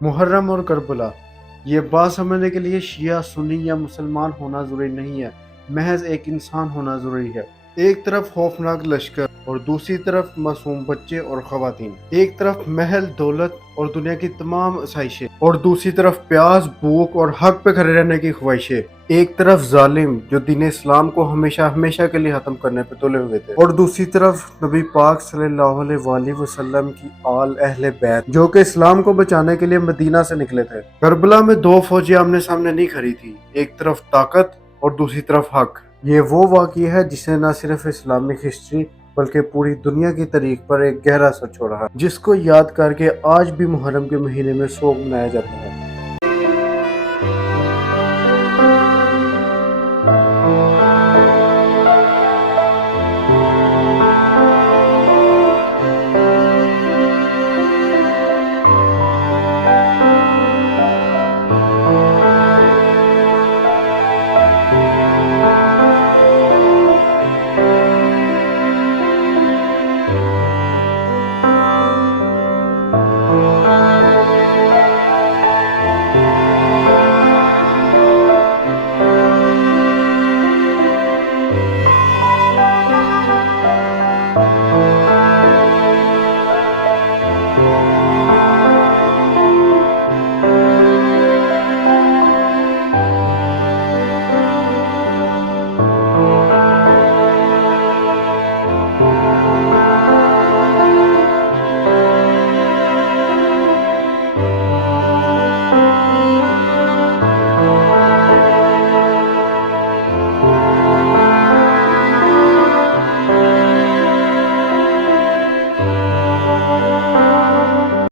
मुहर्रम और करबला, ये बात समझने के लिए शिया सुन्नी या मुसलमान होना ज़रूरी नहीं है, महज एक इंसान होना ज़रूरी है। एक तरफ खौफनाक लश्कर और दूसरी तरफ मासूम बच्चे और ख़वातीन। एक तरफ महल दौलत और दुनिया की तमाम आसाइशें और दूसरी तरफ प्यास भूख और हक पे खड़े रहने की ख्वाहिशें। एक तरफ जालिम जो दीन इस्लाम को हमेशा हमेशा के लिए खत्म करने पे तुले हुए थे और दूसरी तरफ नबी पाक सल्लल्लाहु अलैहि वसल्लम की आल अहले बैत जो कि इस्लाम को बचाने के लिए मदीना से निकले थे। करबला में दो फौजें आमने सामने नहीं खड़ी थी, एक तरफ ताकत और दूसरी तरफ हक। ये वो वाक़या है जिसने न सिर्फ इस्लामिक हिस्ट्री बल्कि पूरी दुनिया की तारीख पर एक गहरा असर छोड़ा है, जिसको याद करके आज भी मुहर्रम के महीने में शोक मनाया जाता है।